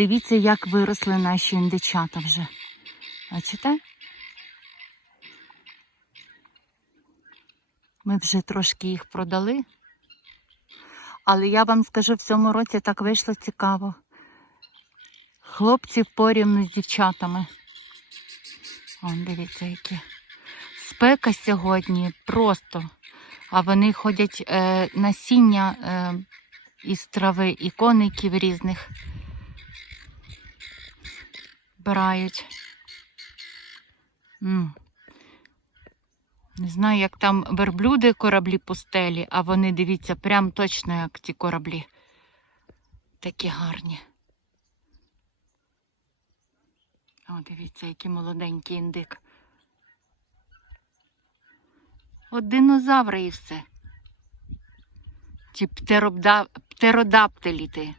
Дивіться, як виросли наші індичата вже. Бачите? Ми вже трошки їх продали. Але я вам скажу, в цьому році так вийшло цікаво. Хлопці порівну з дівчатами. Вон, дивіться, які. Спека сьогодні просто. А вони ходять е, насіння е, із трави і коників різних. Бирають. М. Не знаю, як там верблюди кораблі пустелі, а вони, дивіться, прям точно як ці кораблі. Такі гарні. О, дивіться, який молоденький індик. От динозаври і все. Ті птеродаптилі ти.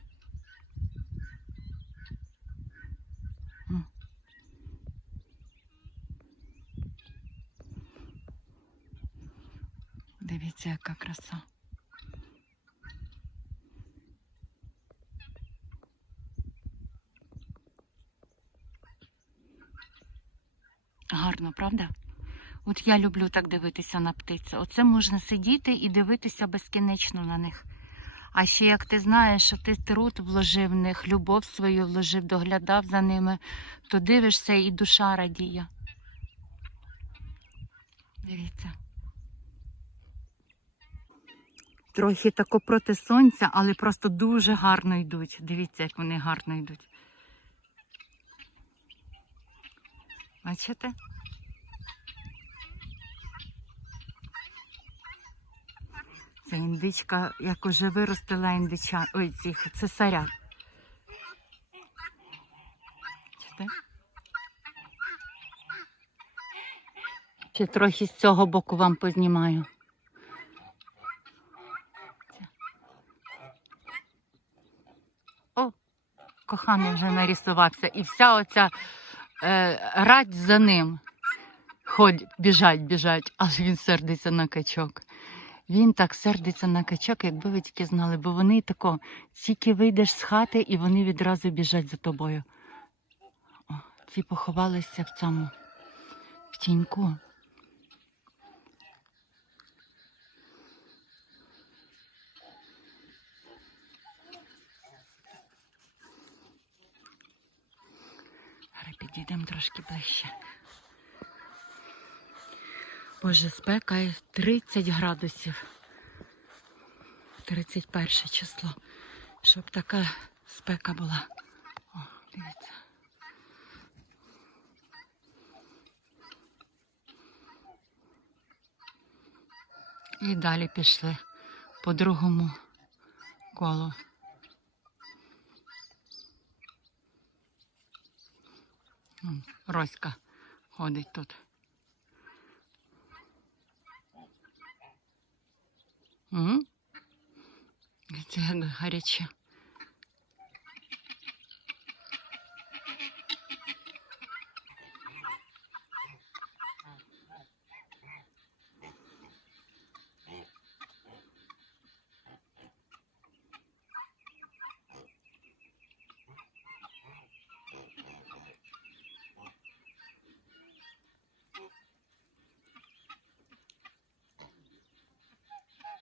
Дивіться, яка краса. Гарно, правда? От я люблю так дивитися на птиці. Оце можна сидіти і дивитися безкінечно на них. А ще як ти знаєш, що ти труд вложив в них, любов свою вложив, доглядав за ними, то дивишся і душа радіє. Дивіться. Трохи тако проти сонця, але просто дуже гарно йдуть. Дивіться, як вони гарно йдуть. Бачите? Це індичка, як уже виростила індича, ой, цих цесаря. Бачите? Ще трохи з цього боку вам познімаю. Це. О, коханий вже нарисувався. І вся оця е, радь за ним. Ходь, біжать, біжать, але він сердиться на качок. Він так сердиться на качок, якби ви тільки знали, бо вони тако, тільки вийдеш з хати і вони відразу біжать за тобою. О, ці поховалися в цьому в тіньку. Підійдемо трошки ближче. Боже, спека 30 градусів. 31 число. Щоб така спека була. О, дивіться. І далі пішли по другому колу. Роська ходить тут. Це гаряче.